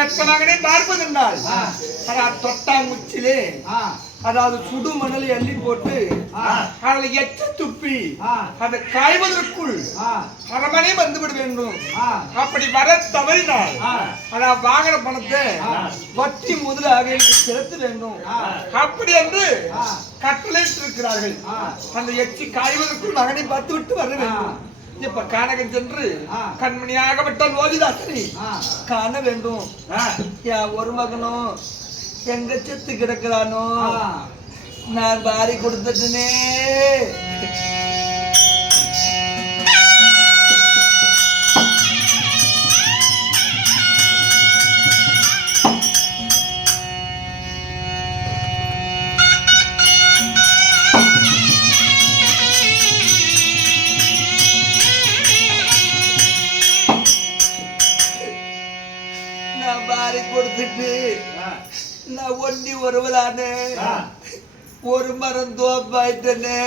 கற்பனாகனே பார்ப்பதென்றால் தொட்டாங்குச்சிலே அதாவது சுடு மணலை அள்ளி போட்டு அதில் எச்ச துப்பி அதை காய்வதற்குள் அரமனை வந்துவிட வேண்டும். அப்படி வர தவறினால் அதாவது வாகன பணத்தை வட்டி முதலாக செலுத்த வேண்டும். அப்படி என்று கட்டளையிட்டிருக்கிறார்கள். அந்த எச்சி காய்வதற்குள் மகனை பார்த்து விட்டு வர வேண்டும். இப்ப கானகன் சென்று கண்மணியாகப்பட்ட லோகிதாசனை காண வேண்டும். ஒரு மகனும் எங்க செத்து கிடக்கிறானோ நான் பாரி கொடுத்துட்டேனே. நான் பாரி கொடுத்துட்டு நான் ஒண்டி ஒருவலானே ஒரு மரம் தோப்பாயிட்டனே.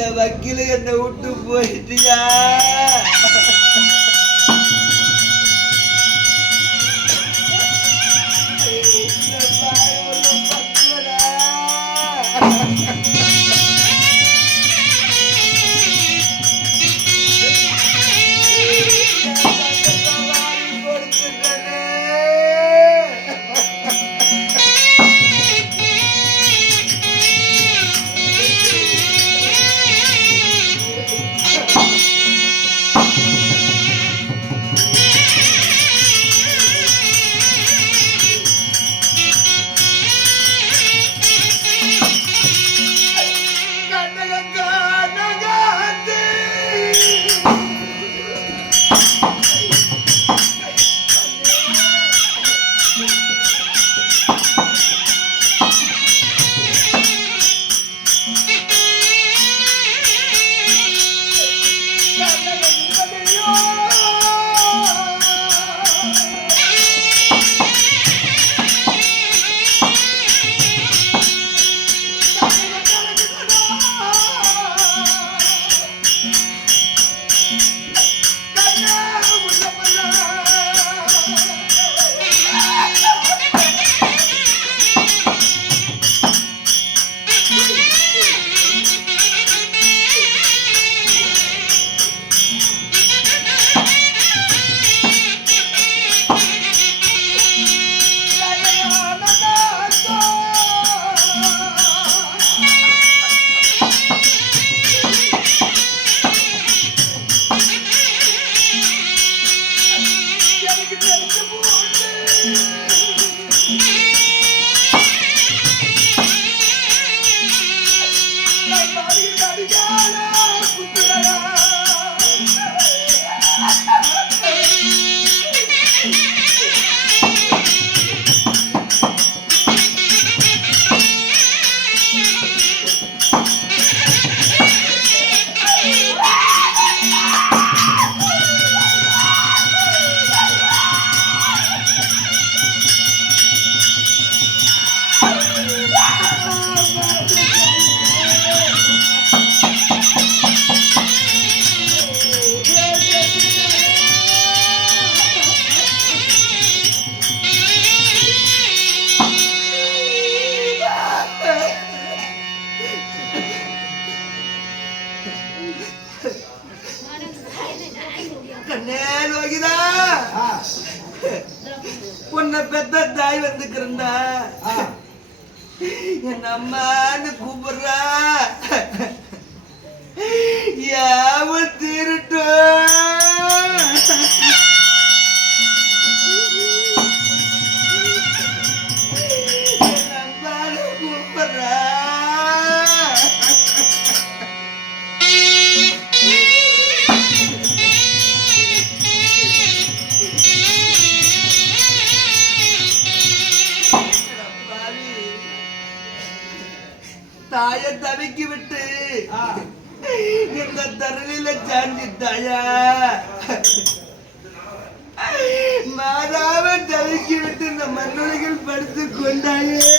என் வக்கீல என்னை விட்டு போயிட்டியா? உன்னை பெத்த தாய் வந்துக்கிறா என் அம்மான்னு கூப்பிடுறா. யாவும் திருட்டும் என் அம்மான்னு கூப்பிடுறா. தாய தவிக்கி விட்டு இந்த தருணில சாஞ்சிட்டாயா? மாதாவை தவிக்கி விட்டு இந்த மண்ணுலகில் படுத்து கொண்டாயே.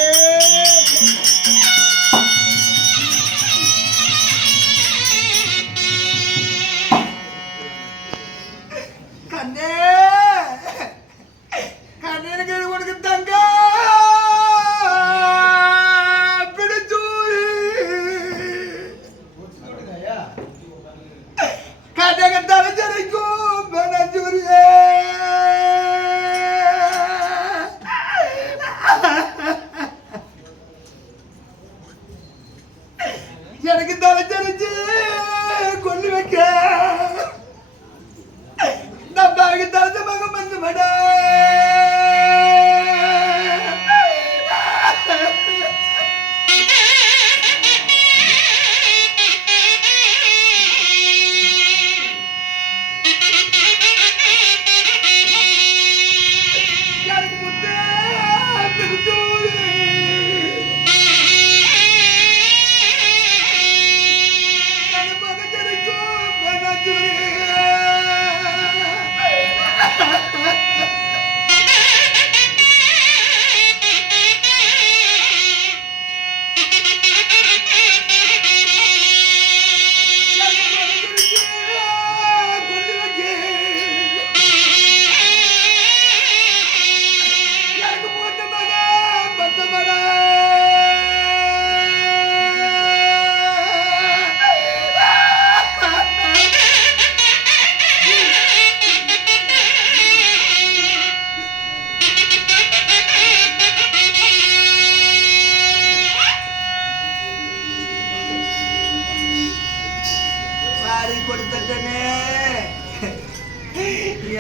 கண்ணே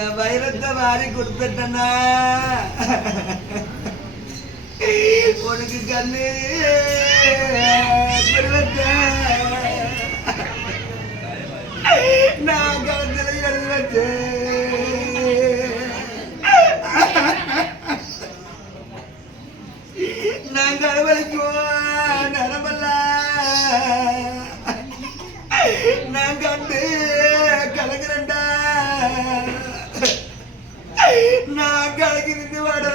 என் வைரத்தை வாரி கொடுத்துட்டனா உனக்கு கண்ணு நான் கலத்துல எழுதி வச்சேன். நான் கடவுளுக்கும் நடமல்ல நான் கண்டு கலக்கிறேன்டா நான் கலக்கிருந்து வாடா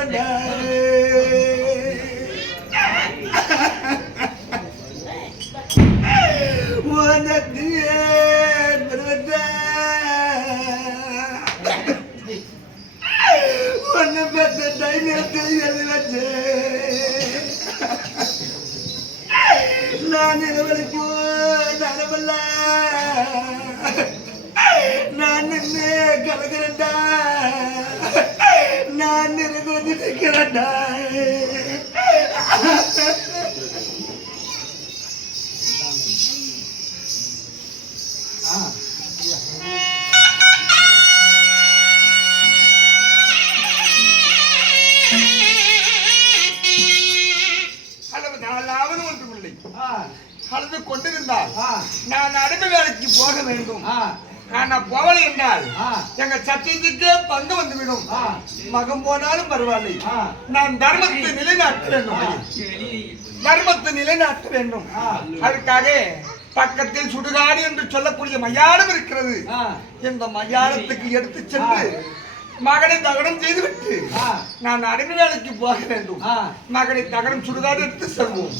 ஒன்னு பெற்ற டைம் எழுதி வச்சு நான் நிலவழிக்கும் நடமல்ல நான் நின்று கலக்கிறேன்டா நான் நின்று நிற்கிறேன்டா கலந்து கொண்டிருந்தால் நான் அடிமை வேலைக்கு போக வேண்டும். நான் போவலை என்றால் எங்க சத்தியத்துக்கே பங்கு வந்துவிடும். மகம் போனாலும் பரவாயில்லை, நான் தர்மத்தை நிலைநாட்ட வேண்டும். தர்மத்தை நிலைநாட்ட வேண்டும். அதுக்காக பக்கத்தில் சுடுகாடு என்று சொல்லக்கூடிய மையானம் இருக்கிறது. இந்த மையானத்துக்கு எடுத்து சென்று மகனை தகனம் செய்துவிட்டு நான் அடிமை வேலைக்கு போக வேண்டும். மகனை தகனம் சுடுகாடு எடுத்து செல்வோம்.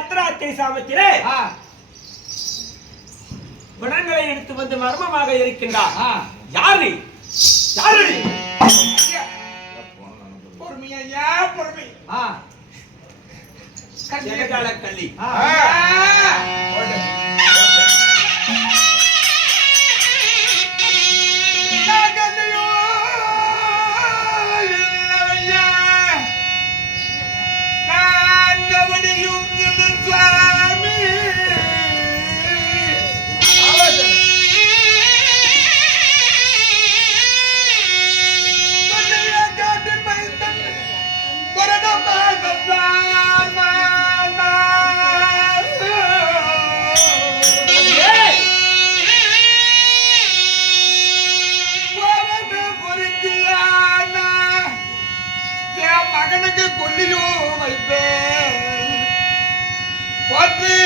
அர்த்தராத்திரி சாமத்திலே குணங்களை எடுத்து வந்து மர்மமாக இருக்கின்றார். யாரு யாரு? பொறுமையா பொறுமை. ஜெகஜால கள்ளி. மகனுக்கு கொல்லியோ வைப்பேன் போற்றி.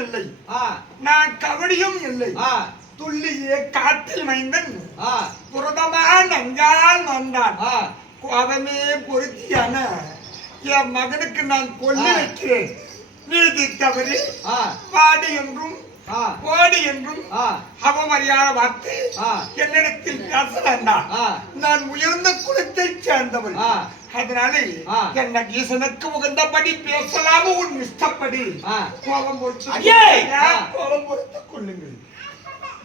இல்லை, நான் கபடியும் இல்லை. துள்ளியே காட்டில் மைந்தன் புரதமா நங்கால் வந்தான். கோபமே பொருத்தியான என் மகனுக்கு நான் கொல்லி வைக்கிறேன். நீதி தவறி பாடு என்றும் கோடி என்றும் அவமரியாத வார்த்தை என்னிடத்தில் பேச வேண்டாம். நான் உயர்ந்த குலத்தை சேர்ந்தவன். அதனாலே என்ன ஈசனுக்கு உகந்தபடி பேசலாம உன் இஷ்டப்படி கோபம் பொறுத்துக் கொள்ளுங்கள்.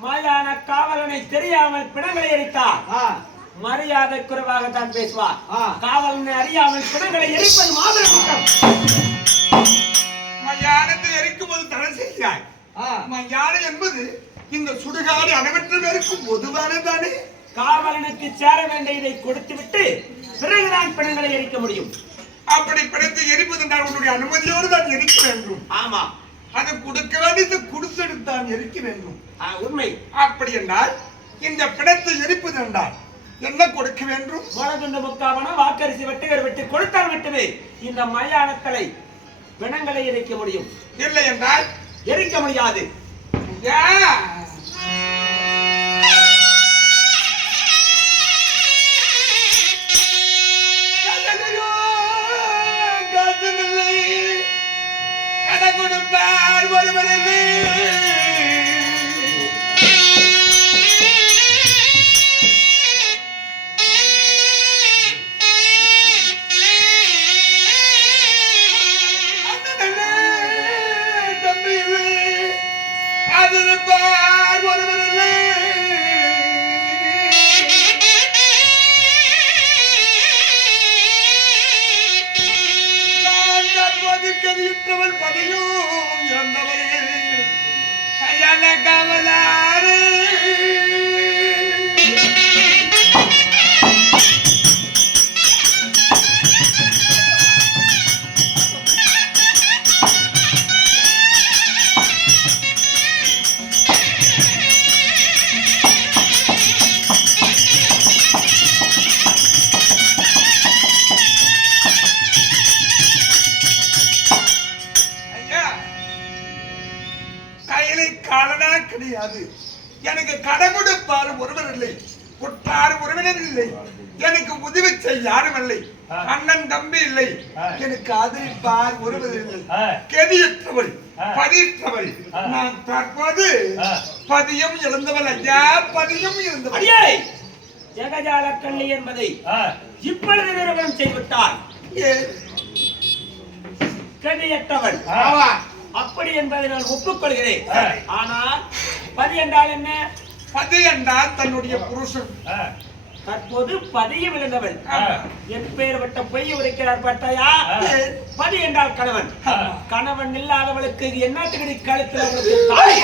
மாயான காவலனை தெரியாமல் பிணங்களை எரித்தார். மரியாதை குறைவாக தான் பேசுவார். காவலனை அறியாமல் பிணங்களை எரிப்பது மாதிரி குற்றம். மயானத்தை எரிக்கும் போது தடை செய்கிறாய். மயான என்பது இந்த சுடுகாடு அனைவற்று பேருக்கும் பொதுவானதானே. காவலனுக்கு சேர வேண்டியதை கொடுத்து விட்டு பிறகுதான் பிணங்களை எரிக்க முடியும். அப்படி பிணத்தை எரிப்பது என்றால் உன்னுடைய அனுமதியோடு தான் எரிக்க வேண்டும். ஆமா, அதை கொடுக்க வேண்டியது கொடுத்தெடுத்து தான் எரிக்க வேண்டும். உண்மை. அப்படி என்றால் இந்த பிணத்தை எரிப்பது என்றால் என்ன கொடுக்க வேண்டும்? மொளகுண்டு முக்காவன வாக்கரிசி வெட்டுகள் வெட்டி கொடுத்தால் மட்டுமே இந்த மயானத்தலை பிணங்களை எரிக்க முடியும். இல்லை என்றால் எரிக்க முடியாது. கொடுப்பார் ஒருவரே. தம்பி அது பதியும் இறந்தவர்கள் அயல கவலாறு கிடையாது. எனக்கு கடவுடுப்பார் ஒருவர் இல்லை, உற்றார் உறவினர் இல்லை, எனக்கு உதவி செய்ய யாரும் இல்லை, அண்ணன் தம்பி இல்லை, எனக்கு ஆதரிப்பார் ஒருவர் இல்லை, கெதியற்றவள் பதியற்றவள். நான் தற்போது பதியம் இழந்தவள் ஐயா, பதியம் இழந்தவள். ஜெகஜால கள்ளி என்பதை இப்பொழுது நிறுவனம் செய்துவிட்டார். கெதியற்றவள் அப்படி என்பதை நான் ஒப்புக்கொள்கிறேன். ஆனால் பதி என்றால் என்ன? பதி என்றால் தன்னுடைய புருஷன். தற்போது பதிய விழுந்தவள் என் பெயர் விட்ட பொய் உரைக்கிறார் பட்டாயா. பதி என்றால் கணவன். கணவன் இல்லாதவளுக்கு என்னத்துக்கு கழுத்தில் தாய்.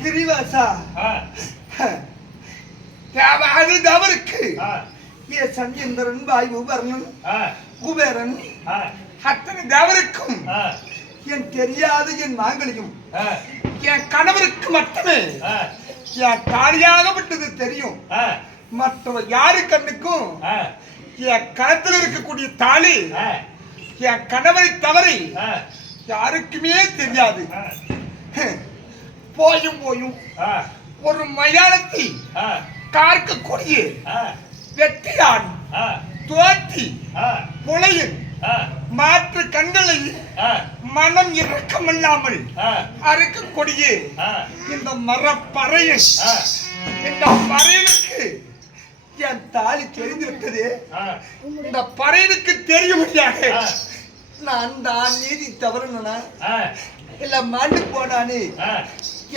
கிரிவாசா தேவாது தவறுக்கு சஞ்சேந்திரன் வாயு வர்ணன் குபேரன் அத்தனை தேவருக்கும் என் தெரியாத என் மாங்கலியும் என் கணவருக்கு மட்டுமே என் தாலியாகப்பட்டது தெரியும். மற்ற யாரு கண்ணுக்கும் என் கணத்தில் இருக்கக்கூடிய தாலி என் கணவரை தவறி யாருக்குமே தெரியாது. போயும் போயும் ஒரு மயானத்தை கார்க்கக்கூடிய வெட்டியான் தோற்றி புலையின் மாற்று கண்களை மனம் இறக்கமில்லாமல் அறுக்கக்கூடிய இந்த மரப்பறையன், இந்த பறையனுக்கு என் தாலி தெரிந்துவிட்டது. இந்த பறையனுக்கு தெரியும்படியாக நான் தான் நீதி தவறுனா இல்ல மாண்டு போனானே,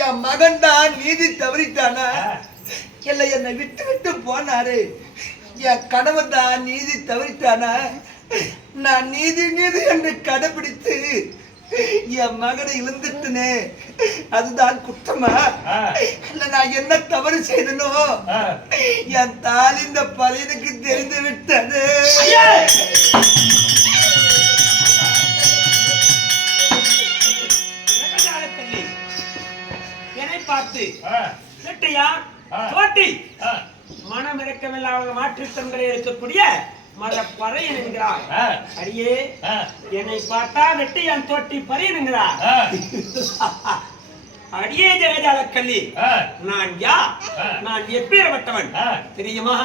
என் மகன் தான் நீதி தவறிட்டானா இல்ல என்னை விட்டு விட்டு போனாரு, என் கணவன் தான் நீதி தவறிட்டானா, நான் நீதி நீதி என்று கடைபிடித்து என் மகனை இழந்துட்டனே, அதுதான் குற்றமா இல்ல நான் என்ன தவறு செய்தனோ? என் தாலி இந்த பையனுக்கு தெரிந்து விட்டது. பார்த்து வெட்டியா தோட்டி மனம் இறக்கமில்லாத மாற்றுத்தன்களை இருக்கக்கூடிய மரப்பறையன் என்கிறார். அடியே என்னை பார்த்தா வெட்டியான் தோட்டி பறையன் என்கிறார். அடியே ஜெகஜால கள்ளி, நான் யார்? நான் எப்பேற்பட்டவன் தெரியுமா?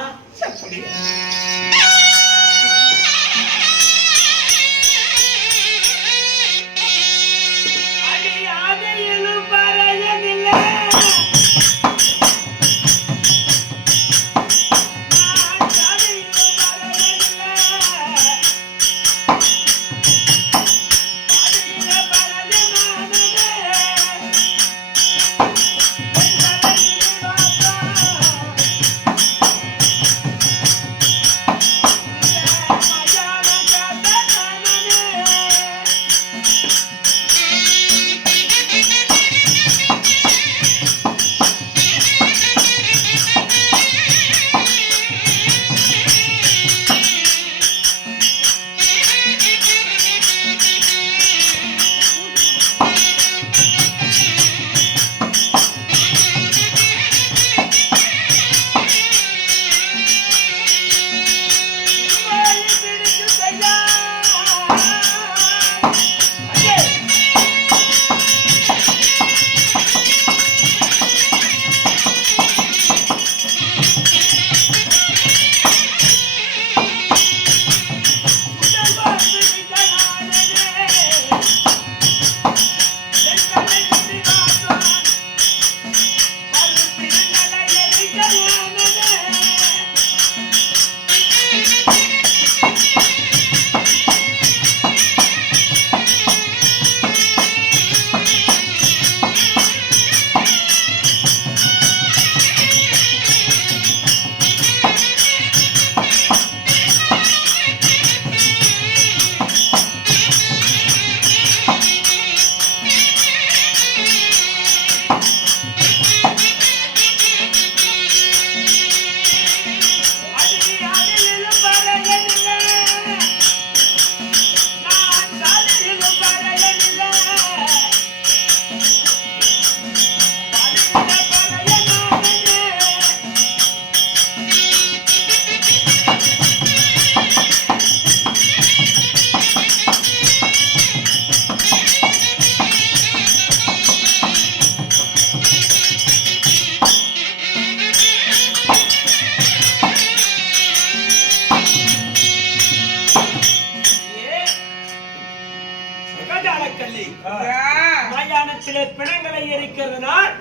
என்னிடத்திலே பிணங்களை எரிக்கிறதுனால்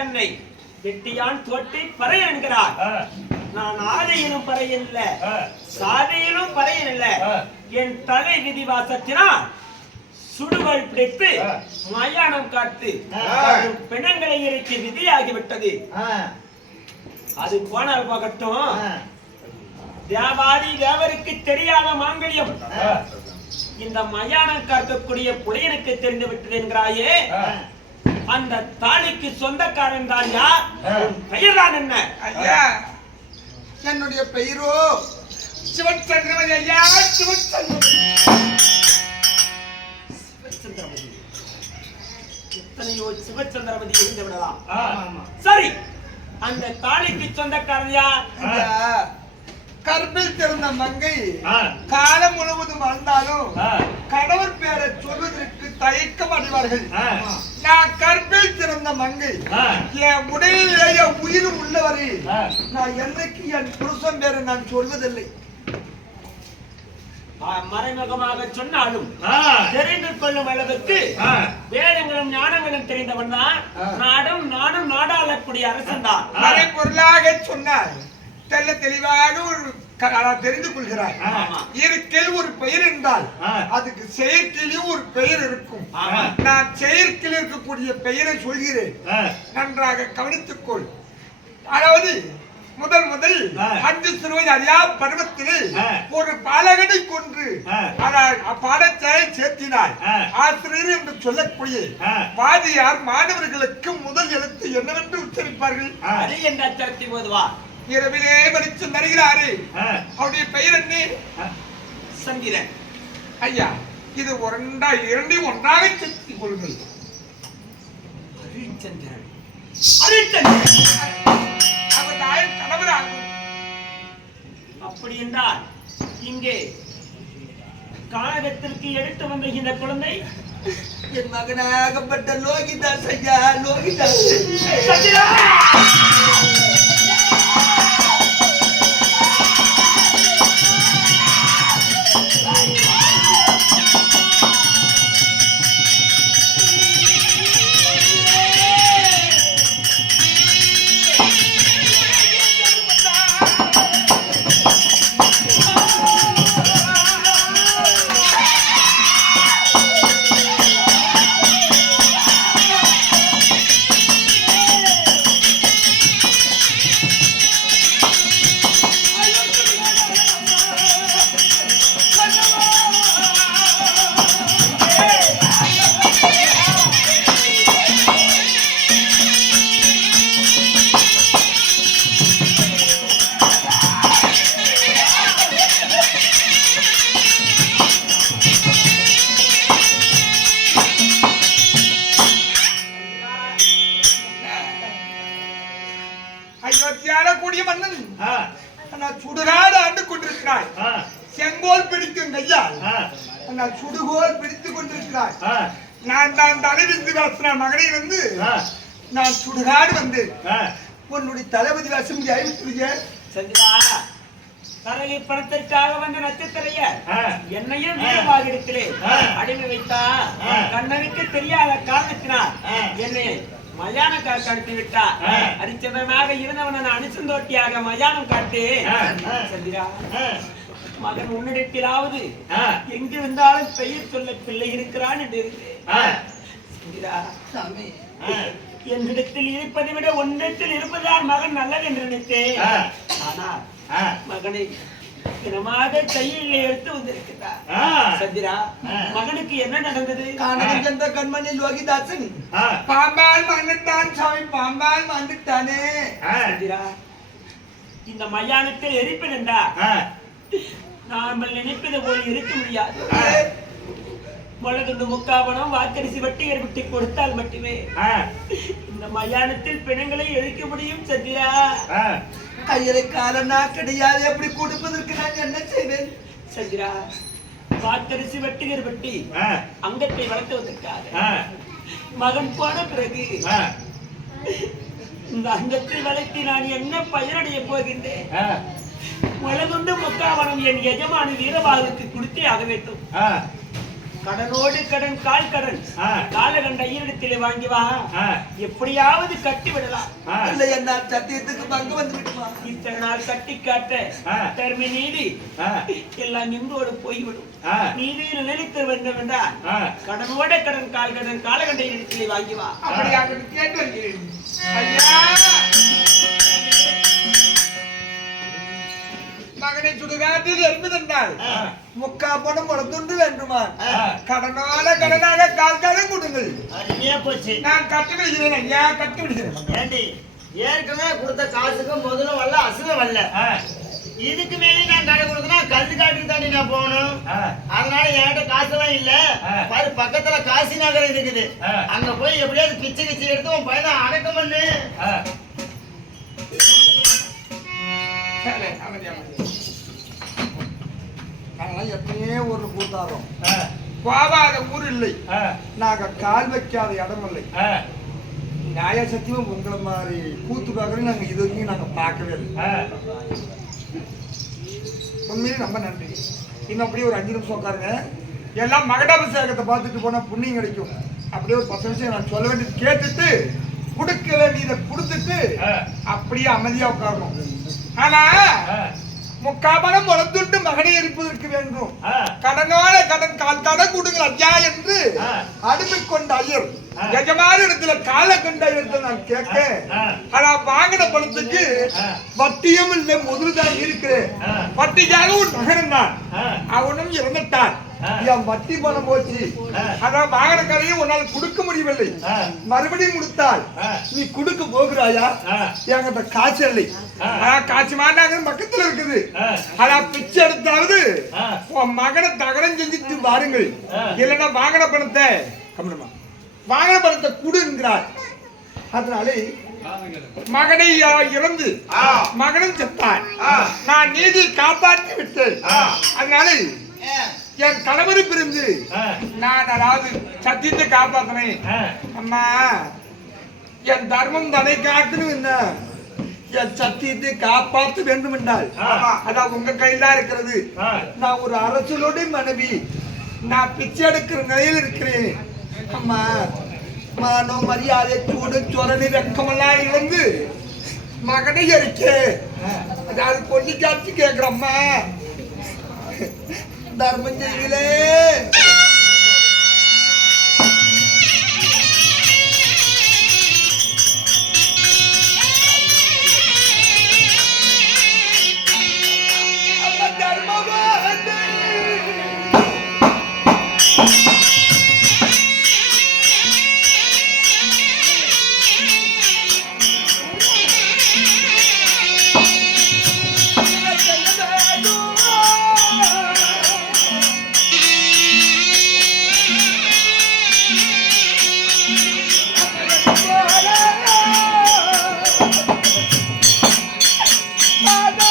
என்னை வெட்டியான் தோட்டி பறை என்கிறார். நான் ஆதையிலும் பறையன் இல்ல, சாதையிலும் பறையன் இல்ல. என் தலை விதிவாசத்தினால் சுடுகள் பிடித்து மயானம் காத்து பிணங்களை எரிக்க விதியாகிவிட்டது. அது போனால் போகட்டும், தேவாதி தேவருக்கு தெரியாத மாங்கல்யம் இந்த மயானம் காக்கக்கூடிய புலையனுக்கு தெரிந்து விட்டது என்கிறாயே. அந்த தாலிக்கு சொந்தக்காரன் தான் யார்? பெயர் தான் என்ன? ஐயா, என்னுடைய பெயரோ சிவச்சந்திரமதி. ஐயா, சிவச்சந்திரமதி. எத்தனையோ சிவச்சந்திரமதி இருந்து விடலாம். சரி, அந்த தாலிக்கு சொந்தக்காரன் யார்? கற்பில் திறந்த மங்கை காலம் முழுவதும் வாழ்ந்தாலும் கணவர் பேரை சொல்வதற்கு தயக்கம் அடைவார்கள். நான் கற்பில் திறந்த மங்கை, என் உடலிலேயே உயிர் உள்ளவரை நான் என்னைக்கு என் புருஷன் பேரை நான் சொல்வதில்லை. மறைமுகமாக சொன்னாலும் தெரிந்து கொள்ளும் அளவுக்கு வேதங்களும் ஞானங்களும் தெரிந்தவன் தான். நானும் நாடாளக்கூடிய அரசன் தான். மறைபொருளாக சொன்னார், தெல்ல தெளிவாக ஒரு தெரிந்து கொள்கிறார். இயற்கையில் ஒரு பெயர் என்றால் அதுக்கு செயற்கையிலும் ஒரு பெயர் இருக்கும். நான் செயற்கையில் இருக்கக்கூடிய பெயரை சொல்கிறேன், நன்றாக கவனித்துக்கொள். அதாவது முதல் 5 சிறுவயது அறியா பருவத்திலே ஒரு பாலகனை கொன்று பாடச்சாலை சேர்த்தினார். ஆசிரியர் என்று சொல்லக்கூடிய பாதியார் மாணவர்களுக்கு முதல் எழுத்து என்னவென்று உச்சரிப்பார்கள்? அது என்ற அச்சரத்தை போதுவா இரவிலே வெளிச்சம் தருகிறாரு. அவருடைய பெயர் என்ன? சந்திரன். ஐயா, இது இரண்டையும் ஒன்றாக சேர்த்துக் கொள்ளுங்கள். ஹரிச்சந்திரன். அவர் தாயின் கணவராகும். அப்படி என்றால் இங்கே கானகத்திற்கு எடுத்து வந்த இந்த குழந்தை என் மகனாகப்பட்ட லோகிதாஸ். ஐயா, லோகிதாஸ். கூடிய மன்னன் சுடுகாடு ஆண்டு கொண்டிருக்கிறாய். செங்கோல் பிடிக்கும் கையால் சுடுகோல் பிடித்துக் கொண்டிருக்கிறாய். நான் தான் தலைவிந்து வாசன மகனை வந்து நான் சுடுகாடு வந்து உன்னுடைய தளபதி வாசம் அறிவித்துருங்க. சந்திரா, தரகை பணத்திற்காக வந்த நட்சத்திரைய என்னையும் வீரமாக இருக்கிறேன் அடிமை வைத்தா கண்ணனுக்கு தெரியாத காரணத்தினால் என்னை மயானக்காக கடத்தி விட்டா. அரிச்சந்திரனாக இருந்தவன அனுசந்தோட்டியாக மயானம் காட்டு. சந்திரா, மகன் உன்னிடத்திலாவது எங்கிருந்தாலும் பெயர் சொல்ல பிள்ளை இருக்கிறான் என்று இருக்கிறேன். சந்திரா, என்னிடத்தில் இருப்பதை விட உன்னிடத்தில் இருப்பதால் மகன் நல்லது என்று நினைத்தேன். ஆனால் மகனை தினமாக கையில் எடுத்து வந்திருக்கிறார். சந்திரா, மகனுக்கு என்ன நடந்தது? கானகஞ்சந்த கண்மணி லோகிதாசன் பாம்பால் வந்துட்டான் சாமி, பாம்பால் வந்துட்டானே. சந்திரா, இந்த மயானத்தில் எரிப்பது என்றா நாம் நினைப்பது போல் இருக்க முடியாது. முளகுண்டு முக்காவனம் வாக்கரிசி வட்டிகர் விட்டு கொடுத்தால் மட்டுமே இந்த மயானத்தில் பிணங்களை எரிக்க முடியும். சந்திரா, கையில காலனா கிடையாது, எப்படி கொடுப்பதற்கு நான் என்ன செய்வேன்? சந்திரா, வாக்கரிசி வட்டிகர் வட்டி அங்கத்தை வளர்த்துவதற்காக மகன் போன பிறகு இந்த அங்கத்தை வளர்த்தி நான் என்ன பயனடைய போகின்றேன்? முளகுண்டு முக்காவனம் என் எஜமான வீரபாகுக்கு கொடுத்தே ஆக வேண்டும். கடனோடு கடன் கால் கடன் காலகண்ட ஈரிடத்திலே வாங்கி வா எப்படியாவது கட்டி விடலாம். இல்லை என்ன சத்தியத்துக்கு பங்கு வந்து விடுமா? இத்தனை நாள் கட்டி காட்ட தர்மி நீதி எல்லாம் நின்றோடு போய்விடும். நீதியில் நினைத்து வேண்டும் என்றால் கடனோட கடன் கால் கடன் காலகண்ட ஈரிடத்திலே வாங்கி வா. அப்படியாக கேட்டு வருகிறேன். ஐயா மகனை சுடுகாட்டில் எரிப்பதென்றால் முக்கா பணம் கொடுத்துண்டு வேண்டுமா? கடனால கடனாக கால் கடன் கொடுங்கள். போச்சு. நான் கட்டி விடுகிறேன் ஐயா, கட்டி விடுகிறேன். ஏண்டி ஏற்கனவே கொடுத்த காசுக்கு முதல்ல வரல அசுகம் வரல. இதுக்கு மேலே நான் கடை கொடுத்தனா கல்வி காட்டுக்கு தாண்டி நான் போகணும். அதனால என்கிட்ட காசுலாம் இல்ல. பாரு பக்கத்துல காசி நகர் இருக்குது, அங்க போய் எப்படியாவது பிச்சை கிச்சை எடுத்து உன் பையனை அடக்கம் பண்ணு. நாங்களாம் எப்பயே ஒரு கூட்டாரோம் போகாத ஊர் இல்லை, நாங்க கால் வைக்காத இடம் இல்லை. நியாய சத்தியமும் உங்களை மாதிரி கூத்து பார்க்கறது நாங்க இது வரைக்கும் நாங்க பார்க்கவே இல்லை. உண்மையிலே ரொம்ப நன்றி. இன்னும் அப்படியே ஒரு 5 நிமிஷம் உட்காருங்க. எல்லாம் மகடாபிஷேகத்தை பார்த்துட்டு போனா புண்ணியம் கிடைக்கும். அப்படியே ஒரு 10 நிமிஷம் நான் சொல்ல வேண்டியது கேட்டுட்டு கொடுக்க வேண்டியதை கொடுத்துட்டு அப்படியே அமைதியா உட்காரணும். ஆனா முக்காபணம் வளர்த்துட்டு மகனை எரிப்பதற்கு வேண்டும். கடனோட கடன் கால் கடன் கொடுங்கள் ஐயா என்று அடுமை கொண்ட ஐயர் எஜமான இடத்துல கால கண்ட இடத்துல நான் கேட்க, ஆனா வாங்கின பணத்துக்கு வட்டியும் இல்லை, முதல்தான் இருக்கு. வட்டிக்காக ஒரு மகன் தான், அவனும் இறந்துட்டான். என் வட்டி பணம் போச்சு. அதான் வாங்கின கதையும் உன்னால் கொடுக்க முடியவில்லை. மறுபடியும் கொடுத்தால் நீ கொடுக்க போகிறாயா? என்கிட்ட காசு இல்லை. காட்சி மாட்டாங்க பக்கத்துல இருக்குது. அதான் பிச்சை எடுத்தாவது உன் மகனை தகரம் செஞ்சுட்டு வாருங்கள், இல்லைன்னா வாங்கின பணத்தை கம்மிடமா வாங்கின பணத்தை கொடு என்கிறார். அதனாலே மகனை இறந்து மகனும் செத்தான். நான் நீதி காப்பாற்றி விட்டேன். அதனால என் கணவரை பிரிந்து நான் அதாவது சத்தியத்தை காப்பாத்தினேன். அம்மா என் தர்மம் தன்னை காக்கணும், என்ன என் சத்தியத்தை காப்பாற்ற வேண்டும் என்றால் அதான் உங்க கையில் தான் இருக்கிறது. நான் ஒரு அரசனுடைய மனைவி, நான் பிச்சை எடுக்கிற நிலையில் இருக்கிறேன். அம்மா மானோ மரியாதை சூடு சொரணி வெக்கமெல்லாம் இழந்து மகனை எரிக்க அதாவது கொல்லி காட்சி கேட்கிறம்மா. தர்மம் செய்யலே Father!